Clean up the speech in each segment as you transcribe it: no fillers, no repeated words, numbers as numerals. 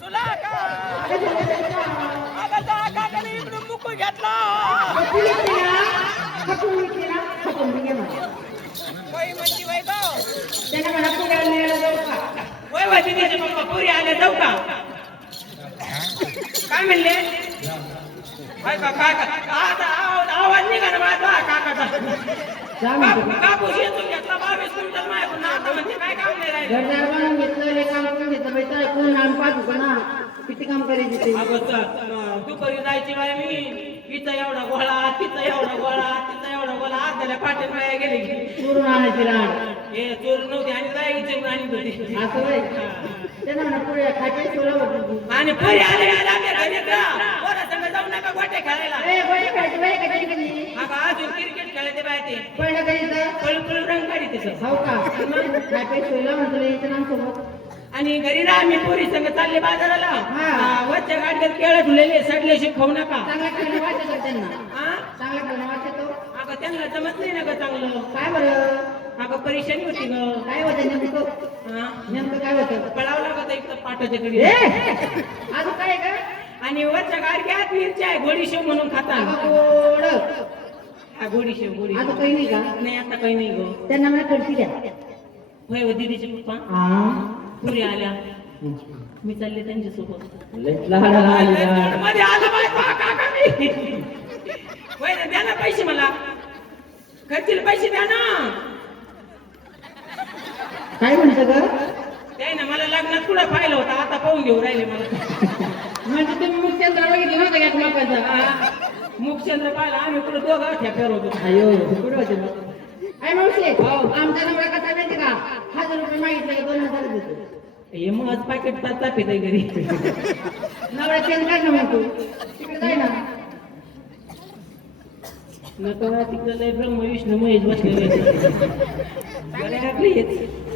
तुला का आता काकाने इकडून मुकू घेतला वय म्हणती वय गो त्याला मला पुण्याला जाऊ का वय वाजी त्याचे पप्पा पुरी आले जाऊ का काय म्हणले काय आता आवाज निघा ना माझा काकाचा कापूस येतो घेतला 22 क्विंटल माझ्याकडून आता म्हणजे काय काम नाही राहिलं घरदार बनवून घेतलं हे काम करून घेतलं बाई तर कोण आण पाहतो ना किती काम करायचे ते दुपारी जायची बाय मी तिचा एवढा गोळा तिचा एवढा गोळा तिचा एवढा गोळा अर्ध्याला पाटील बाया गेले चोरून आणायची राहण हे चोर नव्हती आणि काय इथे आणत होती असं बाई त्यांना म्हणा पुढे खायचे सोला होती आणि पुढे आले पोरा संग जाऊ नका गोटे खेळायला अजून क्रिकेट खेळायचे बाय ते पहिलं काही पळून पळून रंग काढी तसं हो का खायचे सोला म्हटलं याचं नाम सोबत आणि घरी ना मी पोरी संग चालले बाजाराला वरच्या गाडीवर केळं ठेवलेले सडल्याशी खाऊ नका चांगला खेळणं वाटत त्यांना हा चांगला खेळणं वाटतो अगं त्यांना जमत नाही ना ग चांगलं काय बरं अगं परेशानी होती ग काय होतं नेमकं काय होतं पळावं लागत एक तर पाटाच्या कडे अजून काय का आणि वरच्या गाडग्यात मिरची आहे घोडीशेव म्हणून खाता गोड हा घोडीशेव आता काही नाही का नाही आता काही नाही ग त्यांना मला खर्ची द्या होय हो दीदीचे पप्पा पुरी आल्या मी चालले त्यांच्यासोबत मध्ये आलं काका मी होय ना द्या ना पैसे मला खर्चीला पैसे द्या ना काय म्हणतं ग ते ना मला लग्नात कुठं पाहिलं होतं आता पाहून घेऊ राहिले मला म्हणजे तुम्ही मुखचंद्र बघितलं नव्हतं का एकमेकांचा मुखचंद्र पाहिला आम्ही कुठं दोघं ठेप्यावर होतो अयो कुठं होते काय मावशी आमचा नवरा कसा माहिती का 1000 रुपये मागितले का 2000 देतो हे मग आज पॅकेट ताप येत घरी नवरा चेंज काय ना म्हणतो तिकडे जाय ना नको तिकडे लय ब्रह्म विष्णू महेश बसलेले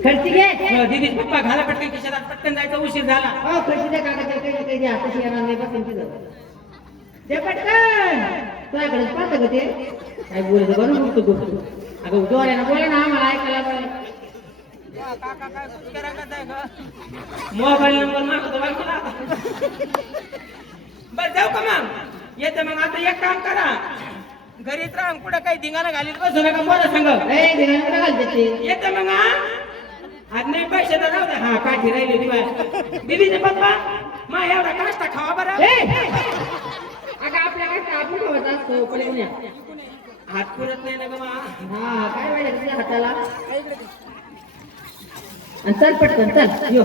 खर्ची घे दीदी पप्पा घाला पटकन खिशात पटकन जायचा उशीर झाला हो खर्ची द्या काका काही द्या कशी येणार नाही बसून तिथं दे पटकन तुझ्याकडेच पाहतं का ते काय बोलायचं बरं मग तू अगं जोरानं बोला ना आम्हाला ऐकायला पाहिजे मोबाईल नंबर मागतो मला बर जाऊ का मग येतं मग आता एक काम करा घरीच राहा कुठं काही धिंगाणा घालीत बसू नका बोला सांग येतं मग आज नाही पैसे तर जाऊ दे हा काठी राहिली दिवा दीदीचे पप्पा मा एवढा काष्टा खावा बरं अगं आपल्या काष्टा आपण खावत असतो पहिले हात पुरत नाही ना ग हा काय वाटत तुझ्या हाताला चल पटकन चल यो